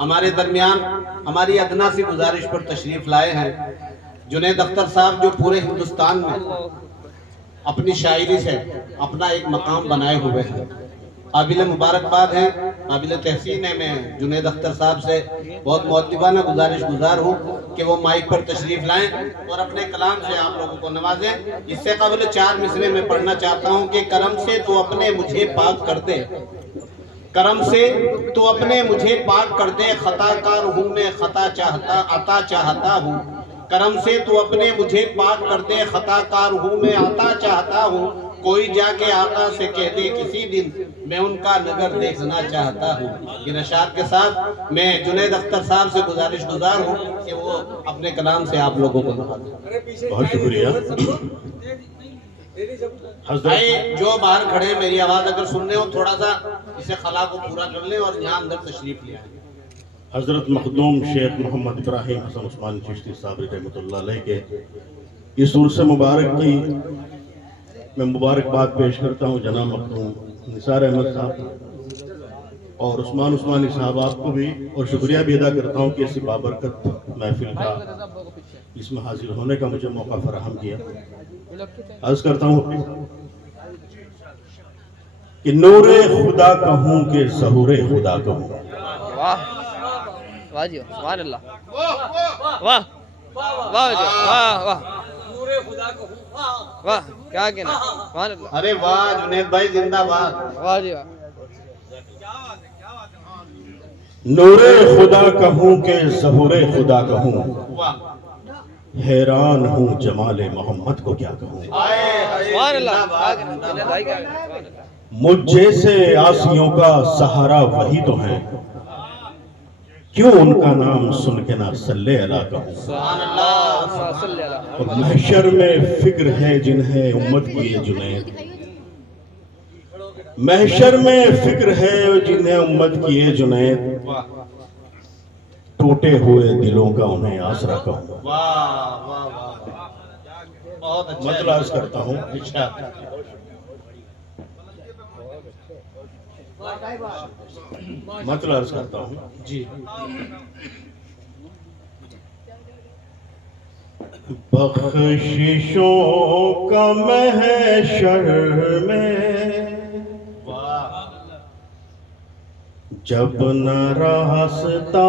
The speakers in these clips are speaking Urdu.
ہمارے درمیان ہماری ادنا سی گزارش پر تشریف لائے ہیں جنید اختر صاحب، جو پورے ہندوستان میں اپنی شاعری سے اپنا ایک مقام بنائے ہوئے ہیں۔ قابل مبارکباد ہیں، قابل تحسین ہے۔ میں جنید اختر صاحب سے بہت مؤدبانہ گزارش گزار ہوں کہ وہ مائک پر تشریف لائیں اور اپنے کلام سے آپ لوگوں کو نوازیں۔ اس سے قبل 4 مصرعے میں پڑھنا چاہتا ہوں کہ کرم سے تو اپنے مجھے پاک کر دے، کرم سے تو اپنے مجھے پاک کر دے، خطا کار ہوں میں خطا چاہتا عطا چاہتا ہوں۔ کرم سے تو اپنے مجھے پاک کر دے، خطا کار ہوں میں عطا چاہتا ہوں۔ کوئی جا کے آقا سے کہہ دے کسی دن میں ان کا نگر دیکھنا چاہتا ہوں۔ ان اشعار کے ساتھ میں جنید اختر صاحب سے گزارش گزار ہوں کہ وہ اپنے کلام سے آپ لوگوں کو نوازیں۔ بہت شکریہ آئے جو باہر کھڑے ہیں، میری آواز اگر سننے ہو تھوڑا سا اسے خلا کو پورا کر لیں اور یہاں اندر تشریف لے آئیں۔ حضرت مخدوم شیخ محمد ابراہیم حسن عثمانی چشتی صاحب رحمۃ اللہ علیہ کے اس عرس مبارک کی میں مبارکباد پیش کرتا ہوں جناب مخدوم نثار احمد صاحب اور عثمان عثمانی صاحب، آپ کو بھی اور شکریہ بھی ادا کرتا ہوں کہ اس بابرکت محفل کا اس میں حاضر ہونے کا مجھے موقع فراہم کیا۔ عرض کرتا ہوں کہ نور خدا کہوں کہ ظہور خدا کہوں۔ واہ واہ جی، سبحان اللہ، واہ واہ جی، واہ واہ نور خدا کہوں، واہ کیا کہنا، سبحان اللہ۔ ارے واہ جنید بھائی زندہ باد، واہ جی واہ، نور خدا کہوں کہ ظہور خدا کہوں، واہ حیران ہوں جمال محمد کو کیا کہوں۔ سبحان اللہ، کیا کہنا جنید بھائی، کیا کہنا، سبحان اللہ۔ مجھ جیسے عاصیوں کا سہارا وہی تو ہیں، کیوں ان کا نام سن کے نہ صلی اللہ کہوں۔ سبحان اللہ، صلی اللہ، اور محشر میں فکر ہے جنہیں امت کی یہ جنید، محشر میں فکر ہے جنہیں امت کی یہ جنید، ٹوٹے ہوئے دلوں کا انہیں آسرا کہوں۔ واہ واہ واہ، بہت اچھا مطلب عرض کرتا ہوں، اچھا مطلب عرض کرتا ہوں جی، بخششوں کا محشر میں جب نہ راستہ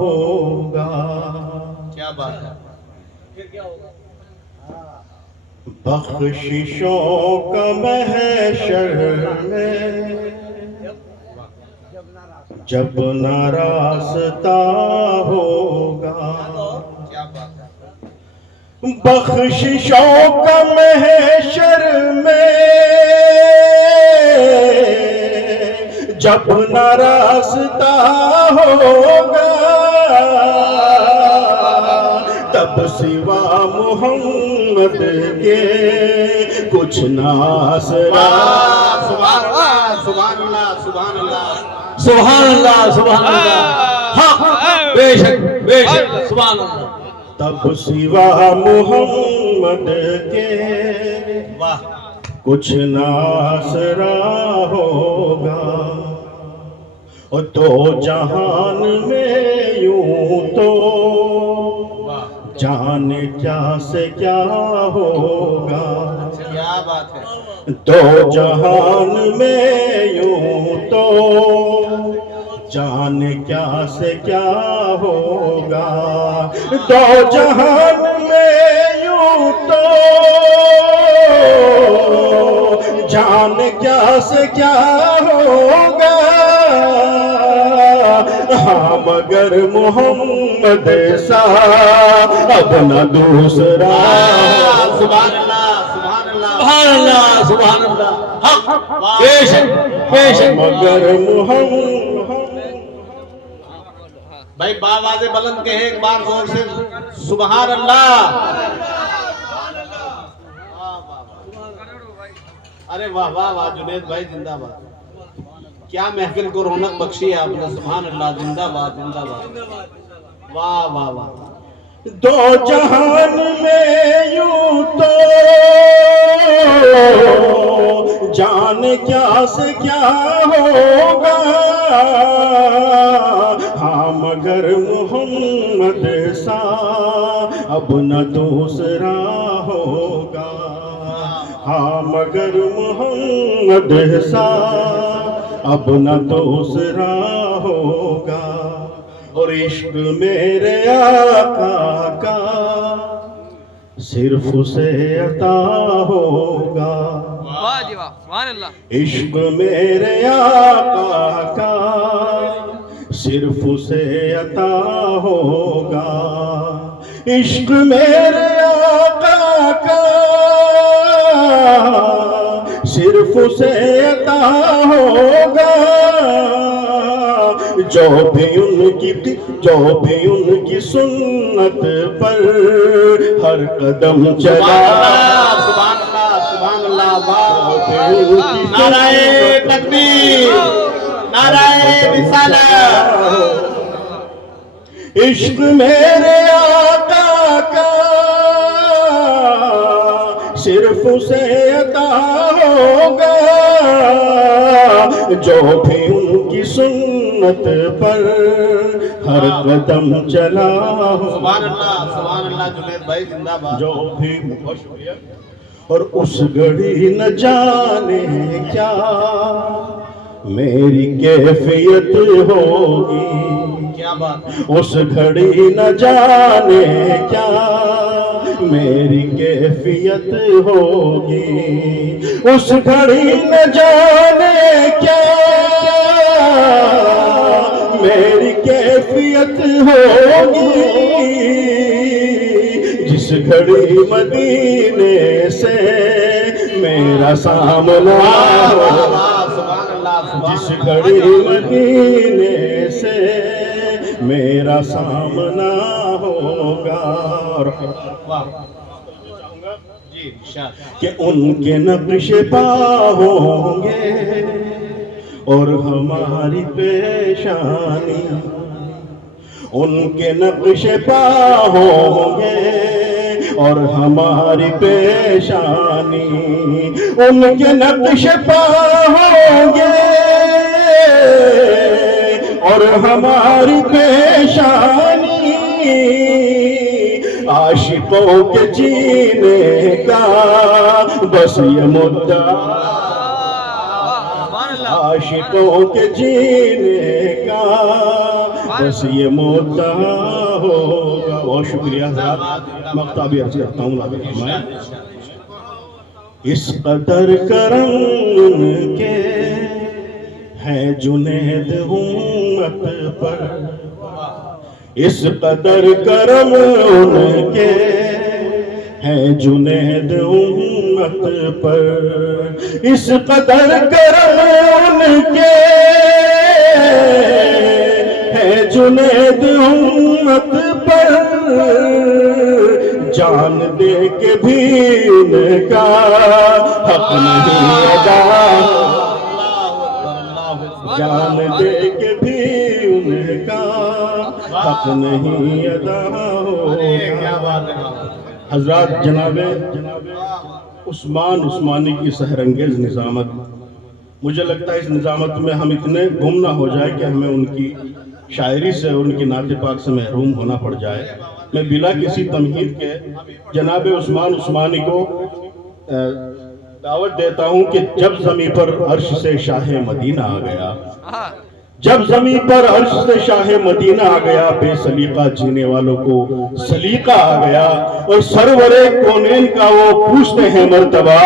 ہوگا، کیا بات ہے، بخششوں کا محشر میں جب نہ راستہ ہوگا، کیا بات ہے، بخششوں کا محشر میں جب نہ راستہ ہوگا، تب سوا محمد کے کچھ نہ آسرا۔ سبحان اللہ سبحان اللہ سبحان اللہ سبحان اللہ سبحان اللہ، حق بے شک بے شک، سبحان اللہ۔ تب سوا محمد کے واہ، کچھ نہ آسرا ہوگا، اور دو جہان میں یوں تو جانے کیا سے کیا ہوگا، کیا بات ہے، دو جہان میں یوں تو جانے کیا سے کیا ہوگا، دو جہان میں یوں تو جانے کیا سے کیا ہوگا، ہاں مگر محمد سا اب نہ دوسرا۔ سبحان اللہ سبحان اللہ سبحان اللہ سبحان اللہ، حق بے شک بے شک۔ مگر محمد، بھائی باواز بلند کہے ایک بار زور سے سبحان اللہ۔ ارے واہ واہ واہ جنید بھائی زندہ باد، کیا محفل کو رونق بخشی ہے آپ نے، سبحان اللہ، زندہ باد زندہ باد، واہ واہ واہ۔ دو جہان میں یوں تو جانے کیا سے کیا ہوگا، ہاں مگر محمد سا اب نہ دوسرا ہوگا، ہاں مگر محمد سا اب نہ دوسرا ہوگا، اور عشق میرے آقا کا صرف اسے عطا ہوگا، واہ جی واہ، سبحان اللہ، عشق میرے آقا کا صرف اسے عطا ہوگا، عشق میرے آقا کا صرف اسے عطا ہوگا، جو بھی ان کی سنت پر ہر قدم چلا، سبحان اللہ سبحان اللہ، نعرہ تکبیر، نعرہ رسالت، عشق میرے آقا کا صرف اسے عطا ہوگا، جو بھی ان کی سنت پر ہر قدم چلا ہوگا، سبحان اللہ جنید بھائی زندہ باد، جو بھی، بہت شکریہ، اور اس گھڑی نہ جانے کیا میری کیفیت ہوگی، کیا بات، اس گھڑی نہ جانے کیا میری کیفیت ہوگی، اس گھڑی نہ جانے کیا میری کیفیت ہوگی، جس گھڑی مدینے سے میرا سامنا ہوگا، جس گھڑی مدینے سے میرا سامنا ہوگا، جی کہ ان کے نقش پا ہوں گے اور ہماری پیشانی، ان کے نقش پا ہوں گے اور ہماری پیشانی، ان کے نقش پا ہوں گے اور ہماری پیشانی، عاشقوں کے جینے کا بس یہ مدعا، عاشقوں کے جینے کا بس یہ مدعا ہوگا۔ بہت شکریہ حضرات، مقطع بھی عرض کرتا ہوں، لابد فرمائیں۔ اس قدر کرم ان کے ہے جنید امت پر، اس قدر کرم ان کے ہے جنید امت پر، اس قدر کرم ان کے ہے جنید امت پر، جان دے کے بھی ان کا حق نہیں ادا، جان دے کے بھی ان کا حق نہیں ادا ہوگا۔ حضرات، جناب عثمان عثمانی کی سحرانگیز نظامت، مجھے لگتا ہے اس نظامت میں ہم اتنے گم نہ ہو جائے کہ ہمیں ان کی شاعری سے اور ان کی نعت پاک سے محروم ہونا پڑ جائے۔ میں بلا کسی تمہید کے جناب عثمان عثمانی کو دعوت دیتا ہوں کہ جب زمین پر عرش سے شاہ مدینہ آ گیا، جب زمین پر عرش سے شاہ مدینہ آ گیا، بے سلیقہ جینے والوں کو سلیقہ آ گیا، اور سرور کونین کا وہ پوچھتے ہیں مرتبہ،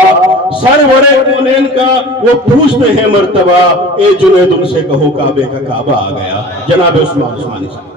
سرور کونین کا وہ پوچھتے ہیں مرتبہ، اے جنید ان سے کہو کعبے کا کعبہ آ گیا۔ جناب عثمان عثمانی صاحب۔